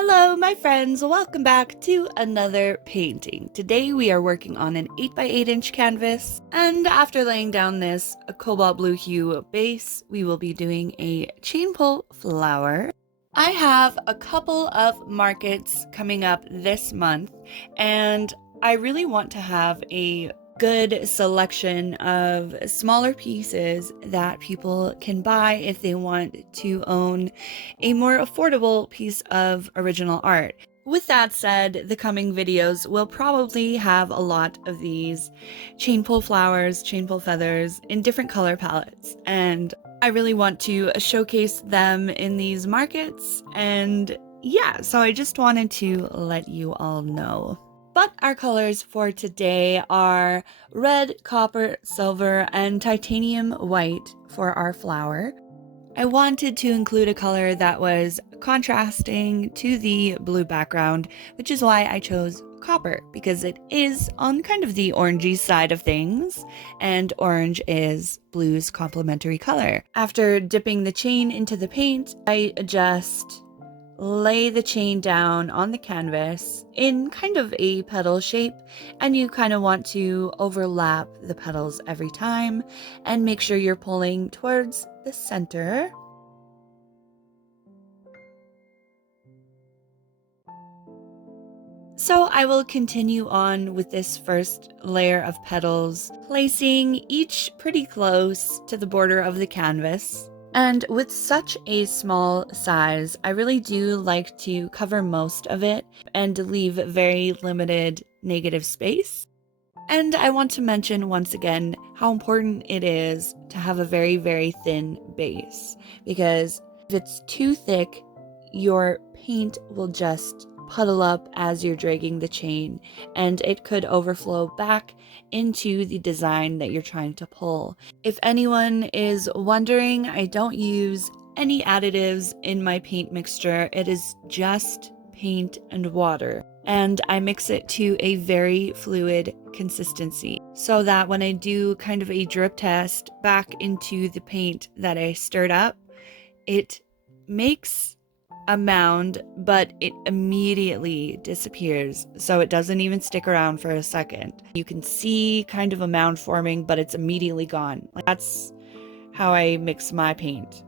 Hello, my friends. Welcome back to another painting. Today we are working on an 8x8 canvas, and after laying down this cobalt blue hue base, we will be doing a chain pull flower. I have a couple of markets coming up this month, and I really want to have a good selection of smaller pieces that people can buy if they want to own a more affordable piece of original art. With that said, the coming videos will probably have a lot of these chain pull flowers, chain pull feathers in different color palettes, and I really want to showcase them in these markets, and yeah, so I just wanted to let you all know. But our colors for today are red, copper, silver, and titanium white for our flower. I wanted to include a color that was contrasting to the blue background, which is why I chose copper, because it is on kind of the orangey side of things, and orange is blue's complementary color. After dipping the chain into the paint, I just lay the chain down on the canvas in kind of a petal shape, and you kind of want to overlap the petals every time and make sure you're pulling towards the center. So I will continue on with this first layer of petals, placing each pretty close to the border of the canvas. And with such a small size, I really do like to cover most of it and leave very limited negative space. And I want to mention once again how important it is to have a very, very thin base, because if it's too thick, your paint will just puddle up as you're dragging the chain, and it could overflow back into the design that you're trying to pull. If anyone is wondering, I don't use any additives in my paint mixture. It is just paint and water, and I mix it to a very fluid consistency so that when I do kind of a drip test back into the paint that I stirred up, it makes a mound, but it immediately disappears, so it doesn't even stick around for a second. You can see kind of a mound forming, but it's immediately gone. That's how I mix my paint.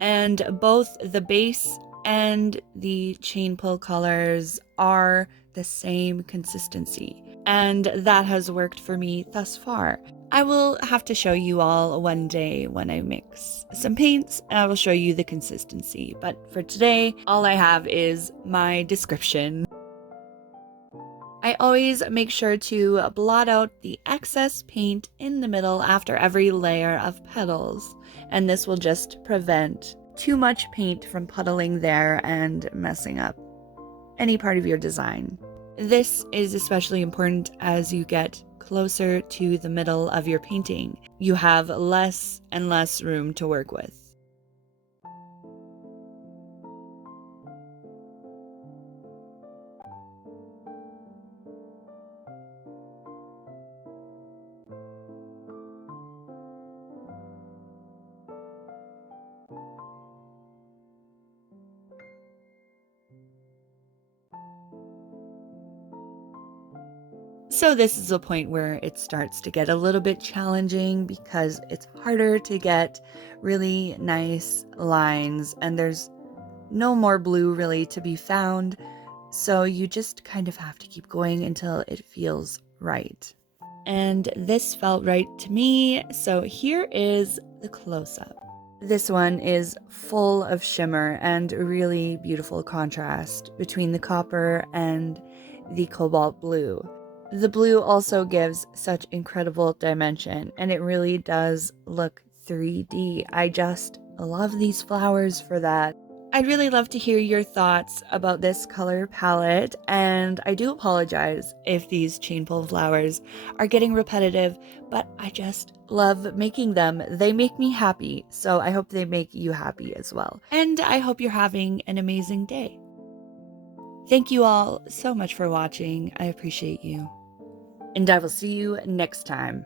And both the base and the chain pull colors are the same consistency, and that has worked for me thus far. I will have to show you all one day when I mix some paints, and I will show you the consistency. But for today, all I have is my description. I always make sure to blot out the excess paint in the middle after every layer of petals, and this will just prevent too much paint from puddling there and messing up any part of your design. This is especially important as you get closer to the middle of your painting. You have less and less room to work with. So this is a point where it starts to get a little bit challenging because it's harder to get really nice lines, and there's no more blue really to be found. So you just kind of have to keep going until it feels right. And this felt right to me, so here is the close-up. This one is full of shimmer and really beautiful contrast between the copper and the cobalt blue. The blue also gives such incredible dimension, and it really does look 3D. I just love these flowers for that. I'd really love to hear your thoughts about this color palette, and I do apologize if these chain pull flowers are getting repetitive, but I just love making them. They make me happy, so I hope they make you happy as well. And I hope you're having an amazing day. Thank you all so much for watching. I appreciate you. And I will see you next time.